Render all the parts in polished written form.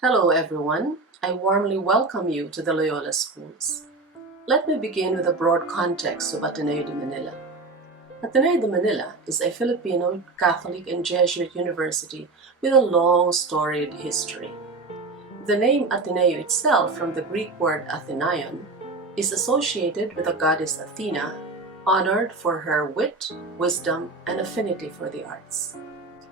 Hello everyone, I warmly welcome you to the Loyola schools. Let me begin with a broad context of Ateneo de Manila. Ateneo de Manila is a Filipino Catholic and Jesuit university with a long storied history. The name Ateneo itself, from the Greek word Athenaeon, is associated with the goddess Athena, honored for her wit, wisdom, and affinity for the arts.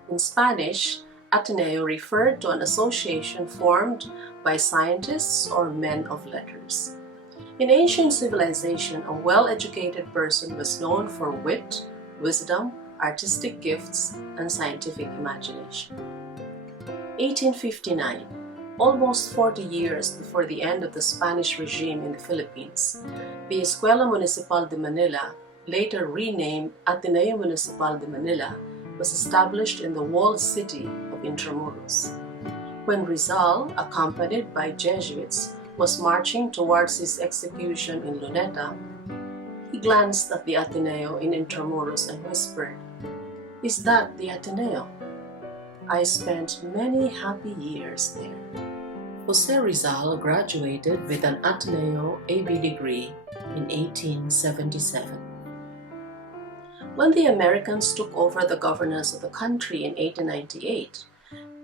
In Spanish, Ateneo referred to an association formed by scientists or men of letters. In ancient civilization, a well-educated person was known for wit, wisdom, artistic gifts, and scientific imagination. 1859, almost 40 years before the end of the Spanish regime in the Philippines, the Escuela Municipal de Manila, later renamed Ateneo Municipal de Manila, was established in the walled city of Intramuros. When Rizal, accompanied by Jesuits, was marching towards his execution in Luneta, he glanced at the Ateneo in Intramuros and whispered, "Is that the Ateneo? I spent many happy years there." Jose Rizal graduated with an Ateneo AB degree in 1877. When the Americans took over the governance of the country in 1898,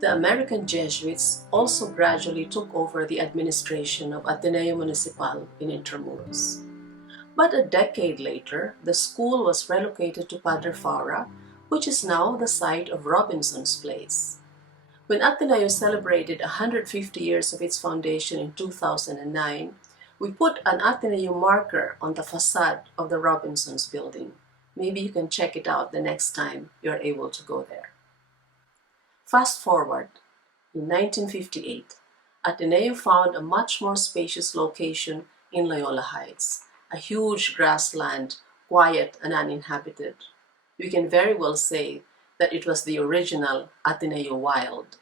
the American Jesuits also gradually took over the administration of Ateneo Municipal in Intramuros. But a decade later, the school was relocated to Padre Faura, which is now the site of Robinson's Place. When Ateneo celebrated 150 years of its foundation in 2009, we put an Ateneo marker on the facade of the Robinson's building. Maybe you can check it out the next time you're able to go there. Fast forward, in 1958, Ateneo found a much more spacious location in Loyola Heights, a huge grassland, quiet and uninhabited. We can very well say that it was the original Ateneo Wild.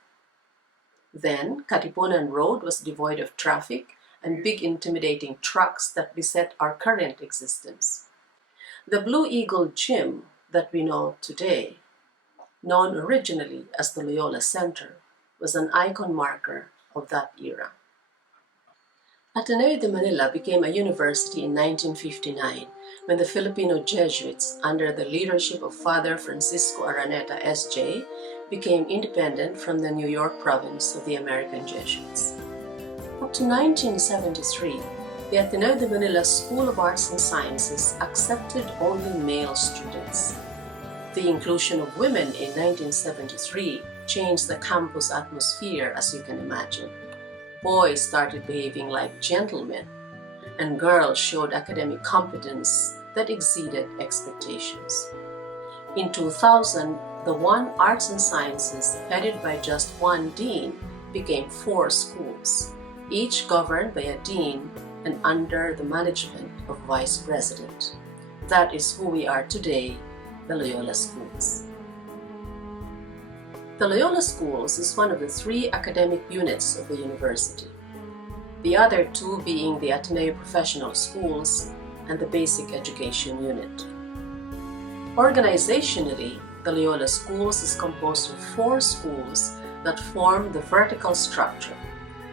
Then, Katipunan Road was devoid of traffic and big intimidating trucks that beset our current existence. The Blue Eagle Gym that we know today, known originally as the Loyola Center, was an icon marker of that era. Ateneo de Manila became a university in 1959 when the Filipino Jesuits, under the leadership of Father Francisco Araneta S.J., became independent from the New York province of the American Jesuits. Up to 1973, the Ateneo de Manila School of Arts and Sciences accepted only male students. The inclusion of women in 1973 changed the campus atmosphere, as you can imagine. Boys started behaving like gentlemen, and girls showed academic competence that exceeded expectations. In 2000, the one Arts and Sciences, headed by just one dean, became 4 schools, each governed by a dean and under the management of vice president. That is who we are today, the Loyola Schools. The Loyola Schools is one of the 3 academic units of the university, the other 2 being the Ateneo Professional Schools and the Basic Education Unit. Organizationally, the Loyola Schools is composed of 4 schools that form the vertical structure: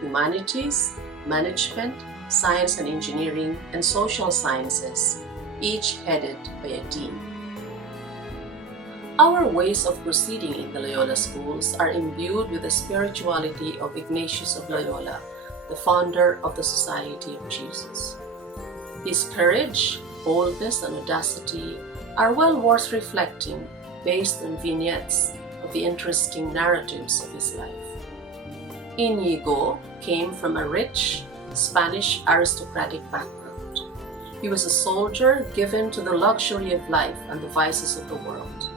Humanities, Management, Science and Engineering, and Social Sciences, each headed by a dean. Our ways of proceeding in the Loyola Schools are imbued with the spirituality of Ignatius of Loyola, the founder of the Society of Jesus. His courage, boldness, and audacity are well worth reflecting based on vignettes of the interesting narratives of his life. Inigo came from a rich Spanish aristocratic background. He was a soldier given to the luxury of life and the vices of the world.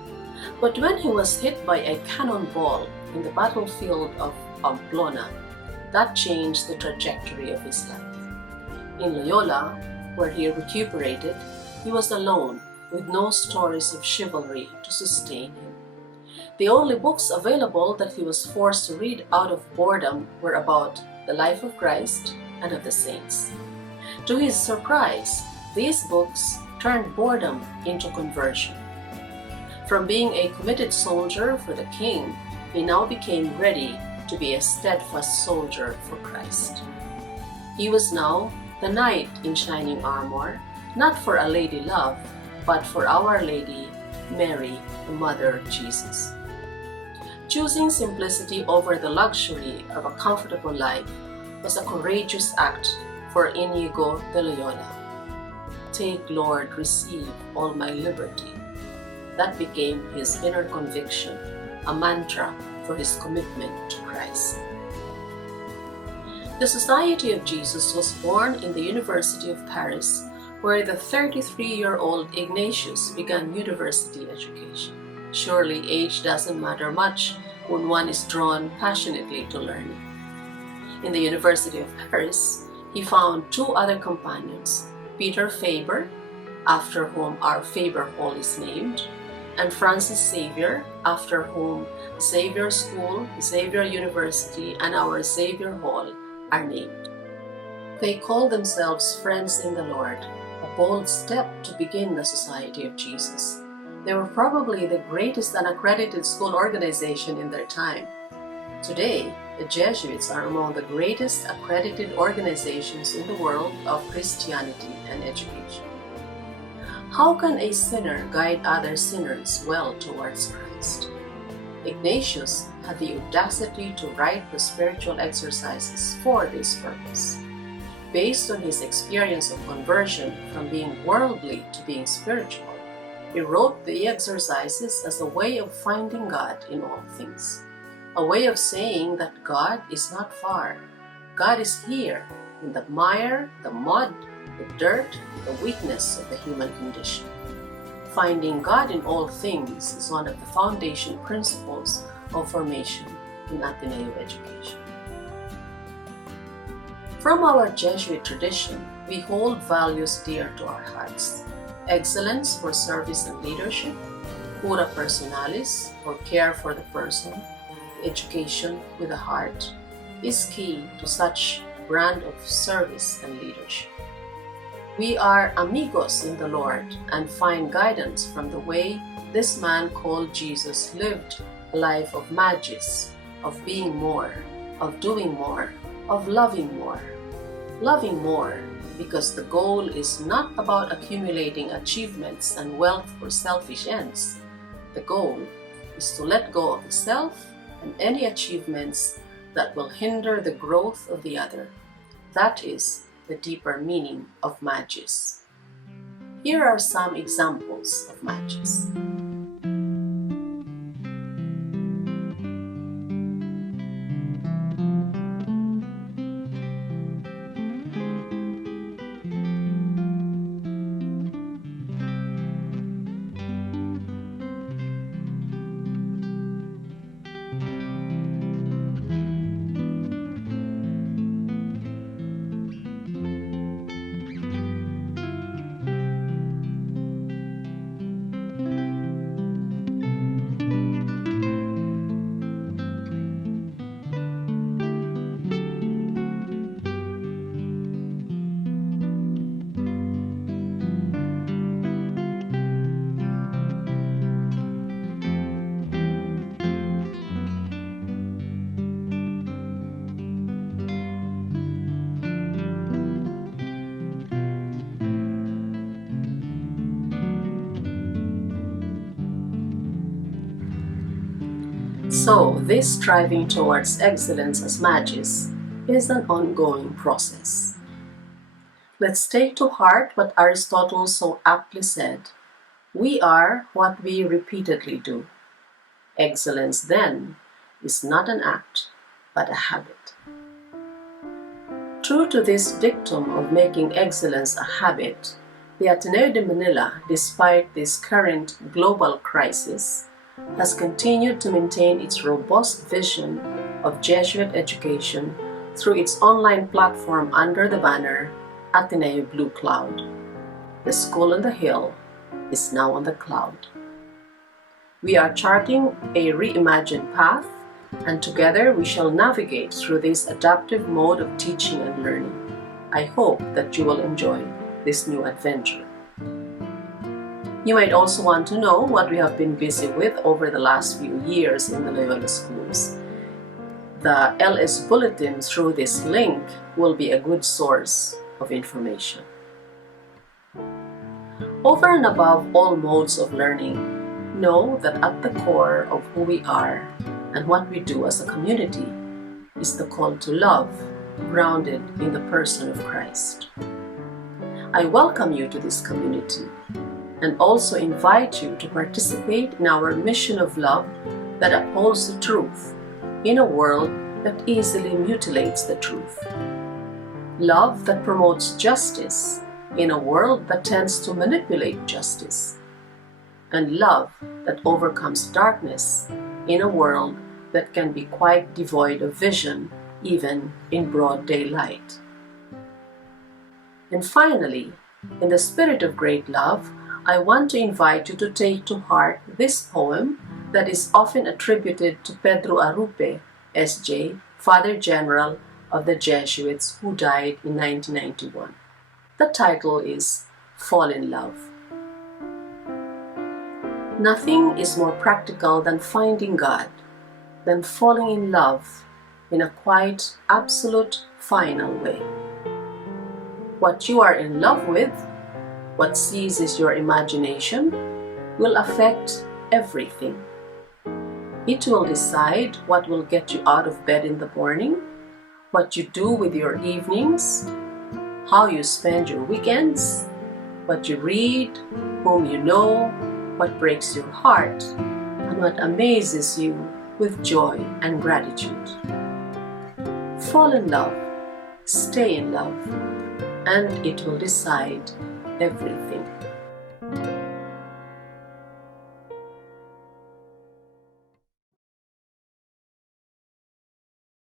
But when he was hit by a cannonball in the battlefield of Pamplona, that changed the trajectory of his life. In Loyola, where he recuperated, he was alone, with no stories of chivalry to sustain him. The only books available that he was forced to read out of boredom were about the life of Christ and of the saints. To his surprise, these books turned boredom into conversion. From being a committed soldier for the king, he now became ready to be a steadfast soldier for Christ. He was now the knight in shining armor, not for a lady love, but for Our Lady, Mary, the Mother of Jesus. Choosing simplicity over the luxury of a comfortable life was a courageous act for Inigo de Loyola. Take, Lord, receive all my liberty. That became his inner conviction, a mantra for his commitment to Christ. The Society of Jesus was born in the University of Paris, where the 33-year-old Ignatius began university education. Surely age doesn't matter much when one is drawn passionately to learning. In the University of Paris, he found two other companions, Peter Faber, after whom our Faber Hall is named, and Francis Xavier, after whom Xavier School, Xavier University, and our Xavier Hall are named. They call themselves Friends in the Lord, a bold step to begin the Society of Jesus. They were probably the greatest unaccredited school organization in their time. Today, the Jesuits are among the greatest accredited organizations in the world of Christianity and education. How can a sinner guide other sinners well towards Christ? Ignatius had the audacity to write the spiritual exercises for this purpose. Based on his experience of conversion from being worldly to being spiritual, he wrote the exercises as a way of finding God in all things, a way of saying that God is not far. God is here in the mire, the mud, the dirt, the weakness of the human condition. Finding God in all things is one of the foundation principles of formation in Ateneo education. From our Jesuit tradition, we hold values dear to our hearts: excellence for service and leadership, cura personalis, or care for the person, education with a heart, is key to such brand of service and leadership. We are amigos in the Lord and find guidance from the way this man called Jesus lived a life of magis, of being more, of doing more, of loving more. Loving more because the goal is not about accumulating achievements and wealth for selfish ends. The goal is to let go of the self and any achievements that will hinder the growth of the other. That is the deeper meaning of magis. Here are some examples of magis. So, this striving towards excellence as magis is an ongoing process. Let's take to heart what Aristotle so aptly said: we are what we repeatedly do. Excellence, then, is not an act, but a habit. True to this dictum of making excellence a habit, the Ateneo de Manila, despite this current global crisis, has continued to maintain its robust vision of Jesuit education through its online platform under the banner AteneoBlueCloud. The school on the hill is now on the cloud. We are charting a reimagined path, and together we shall navigate through this adaptive mode of teaching and learning. I hope that you will enjoy this new adventure. You might also want to know what we have been busy with over the last few years in the Loyola schools. the LS Bulletin through this link will be a good source of information. Over and above all modes of learning, know that at the core of who we are and what we do as a community is the call to love, grounded in the person of Christ. I welcome you to this community and also invite you to participate in our mission of love that upholds the truth in a world that easily mutilates the truth. Love that promotes justice in a world that tends to manipulate justice. And love that overcomes darkness in a world that can be quite devoid of vision, even in broad daylight. And finally, in the spirit of great love, I want to invite you to take to heart this poem that is often attributed to Pedro Arrupe, S.J., Father General of the Jesuits who died in 1991. The title is Fall in Love. Nothing is more practical than finding God, than falling in love in a quite absolute, final way. What you are in love with, what seizes your imagination, will affect everything. It will decide what will get you out of bed in the morning, what you do with your evenings, how you spend your weekends, what you read, whom you know, what breaks your heart, and what amazes you with joy and gratitude. Fall in love, stay in love, and it will decide everything.